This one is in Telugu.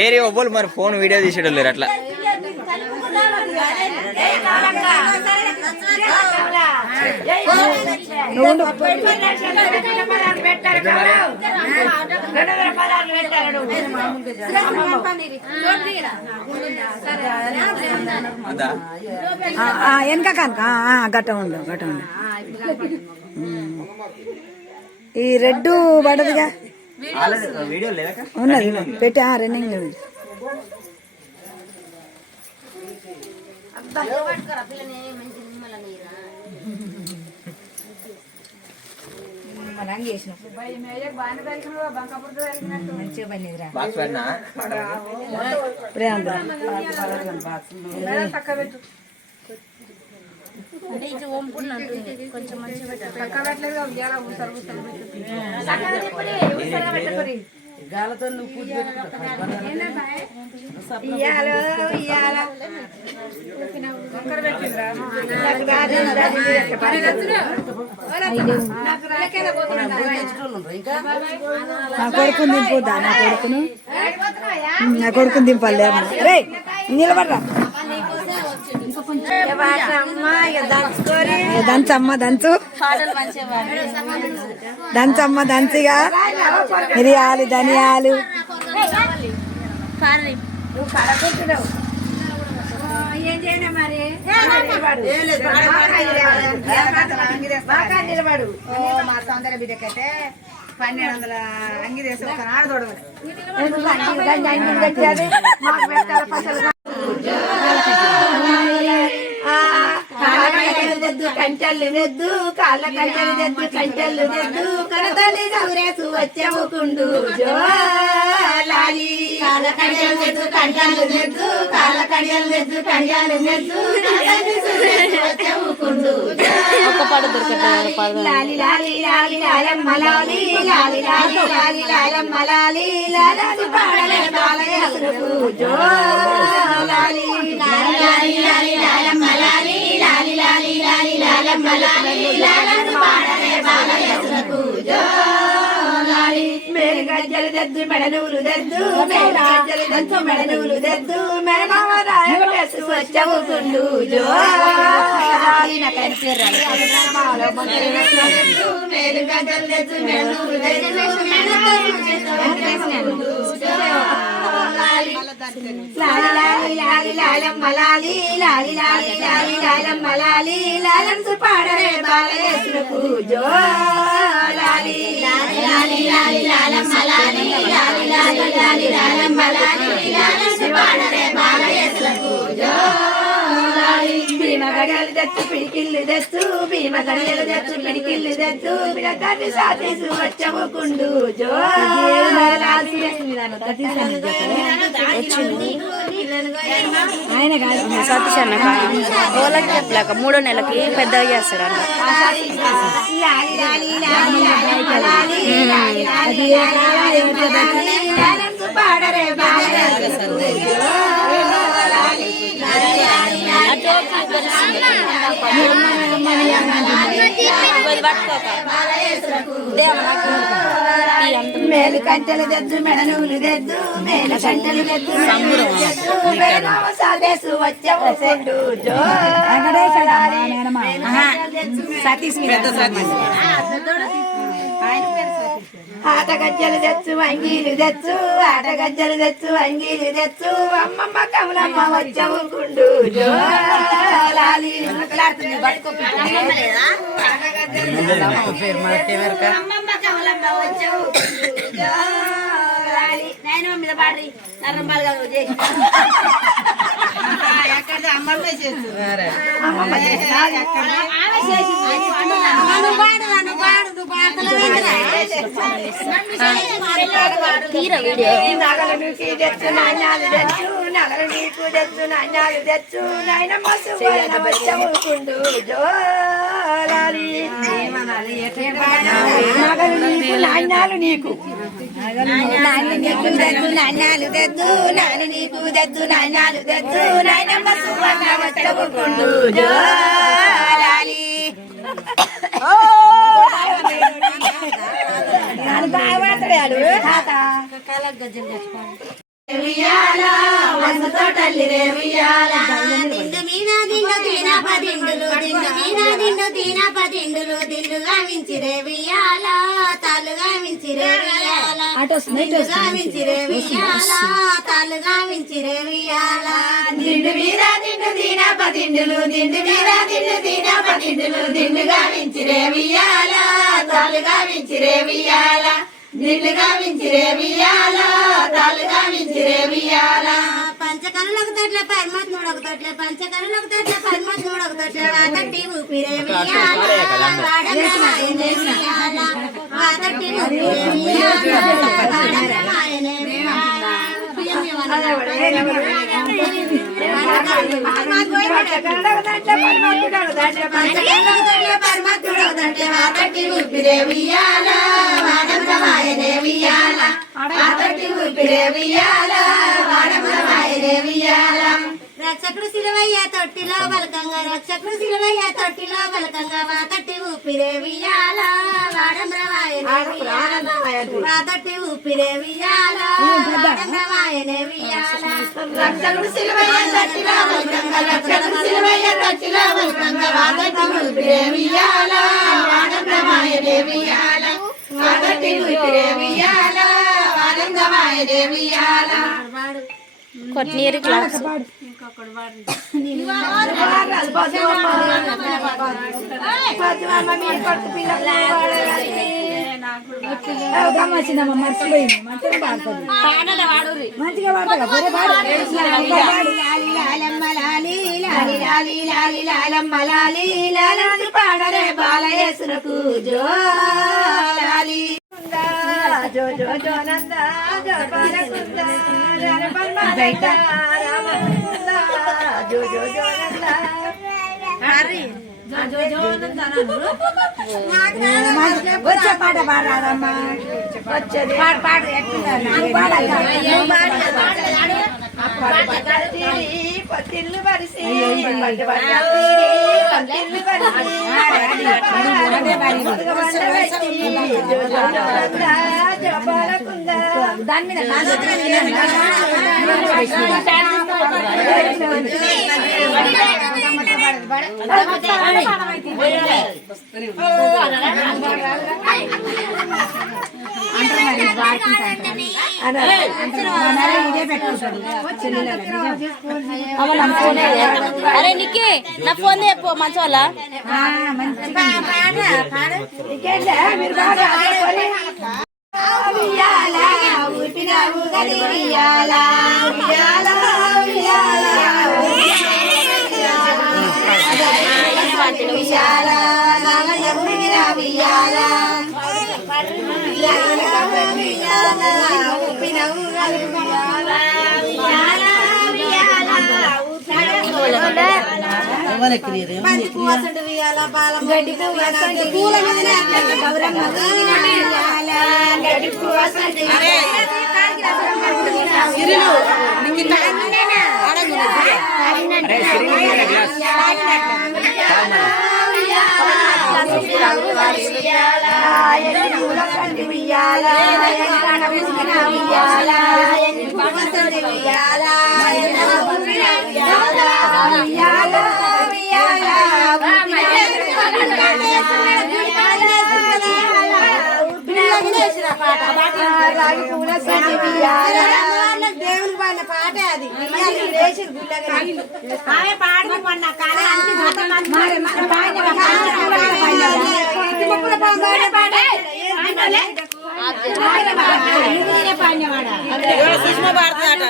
ఏరి ఒబ్బోలు మరి ఫోన్ వీడియో తీసేయడం లేరు అట్లా వెనక కనుక గట్ట ఉండు గట్ట ఉండు ఈ రెడ్ పడదుగా ఉన్నది పెట్టి రన్నింగ్ మంచిగా పనిదిరా అంటే ఇది ఓంపుడు కొంచెం మంచిగా గాలతో నువ్వు పూజ కొడుకుని దింపుదా నా కొడుకుని దింపాలి రే నిలబడరా దంచమ్మ దంచు దంచమ్మ దంచిగా మిరియాలు ధనియాలు ఏం చేయనా మరి నిలబడు మా సౌందర్య బిడ్డకైతే 1200 అంగి వేసి ఒక నాడు తోడవాలి కంచెలు తెద్దు కాళ్ళ కంచెలు తెద్దు కంచెలు తెద్దు కరతల్లి సౌరేసు వచ్చేముకుండు జోలాలి కాళ్ళ కంచెలు తెద్దు కంచెలు తెద్దు కాళ్ళ కంచెలు తెద్దు కంచెలు తెద్దు వచ్చేముకుండు లాలి లాలి లాలి లాలమ్మ లాలి లాలి లాలి లాలి లాలమ్మ లాలి లాలి పాడలే బాలయ్య జోలాలి లాలి లాలి లాలి లాలమ్మ లాలి లాలి లాలి లాలి లాలమ్మ లాలి లాలి పాడలే బాలయ్య జోలాలి మేలు గజ్జలు దద్దు మెడనూలు దద్దు మేలు గజ్జలు దద్దు మెడనూలు దద్దు మెడమావ రాయల వేసు వచ్చవుకుండు జోలాలి నా కనిపిర్రా మేలు గజ్జలు దద్దు మెడనూలు దద్దు లాలి లాలి లాలి లాలమ్మ లాలి లాలి లాలి లాలి లాలమ్మ లాలి లాలంసు పాడరే బాలయేసుకు జోలాలి లాలి లాలి లాలి లాలమ్మ లాలి లాలి లాలి లాలి లాలమ్మ లాలి లాలంసు పాడరే బాలయేసుకు జోలాలి భీమ గడియలు తెచ్చు పిడికిల్లు తెచ్చు భీమ గడియలు తెచ్చు పిడికిల్లు తెచ్చు బిడతాన్ని సాధేసు వచ్చముకుండు జోలాలి ఆయన కాదు సతీష్ అన్న వాళ్ళకి చెప్పలేక 3వ నెలకి పెద్దగా చేస్తాడు అన్న మేలు కంచెలు తెద్దు మెడనూలు తెద్దు మేలు కంచెలు తెద్దు సాదేసు వచ్చేడు సతీష్ ఆట గజ్జలు తెచ్చు అంగీలు తెచ్చు ఆట గజ్జలు తెచ్చు అంగీలు తెచ్చు అమ్మమ్మ కమలమ్మ వచ్చవుకుండు జోలాలి అమ్మమ్మ కమలమ్మ వచ్చవుకుండు జోలాలి నేను మీద పాడి నర్రంబాలుగా ఎక్కడ అమ్మమ్మ చేస్తు నగలు తెచ్చు నాణ్యాలు తెచ్చు నగలు నీకు తెచ్చు నాణ్యాలు తెచ్చు నాయనమ్మ వచ్చవుకుండు జోలాలి నగలు నీకు నాణ్యాలు నీకు నాని నీకు తెచ్చు నాణ్యాలు తెచ్చు నాని నీకు తెచ్చు నాణ్యాలు తెచ్చు నాయనమ్మ సువర్ణ వచ్చవుకుండు జోలాలి పాడు తాత మనసుతో తల్లి రేవియాల దిండు మీన దిండు దీన పదిండులు దిండు మీన దిండు దీన పదిండులు దిండుగా మించిరే వియాల తాలుగా మించిరే వియాల దిండుగా మించిరే వియాల తాలుగా మించిరే వియాల దిండు మీద దిండు దీన పదిండులు దిండు మీద దిండు దీన పదిండులు దిండుగా మించిరే వియాల తాలుగా మించిరే వియాల దిండుగా మించిరే వియాల తాలుగా మించిరే వియాల పంచకనులకు తట్ల పరమాత్ముడొక తట్ల పంచకనులకు తట్ల పరమాత్ముడొక తట్ల వాతట్టి ఊపిరే వియాల వాడమాయనే వియాల వాతట్టి ఊపిరే వియాల వాడమాయనే వియాల రక్షకుడు శిలవయ్య తొట్టిలో బలకంగా రక్షకుడు శిలవయ్య తొట్టిలో బలకంగా వాతట్టి ఊపిరే వియాల వాతట్టి ఊపిరే వియాల వాడమ్రమాయనే వియాల రక్షకుడు సిలువయ్య తట్టిలో బలకంగా రక్షకుడు సిలువయ్య తట్టిలో బలకంగా వాతట్టి ఊపిరే వియాల వాడమ్రమాయనే వియాల వాతట్టి ఊపిరే వియాల వాడమ్రమాయనే వియాల కొట్నీరు క్లాస్ మర్చిపోయింది మంచిగా పాడరే బాలయేసునకు జో జో జో జో నంద జో బాలకుంద జో జో జో నంద వచ్చే పాట పాడాలమ్మా వచ్చేది పాడు పత్తిల్లు పరిసి పత్తిల్లు దాని మీద ఇదే పెట్టుకుంటాడు అరే నిక్కి నా ఫోన్ చెప్పు మంచి వాళ్ళ దేవుని పాడిన పాటే అది ఆమె పాడిన పడిన సుష్మా పాడుతుందట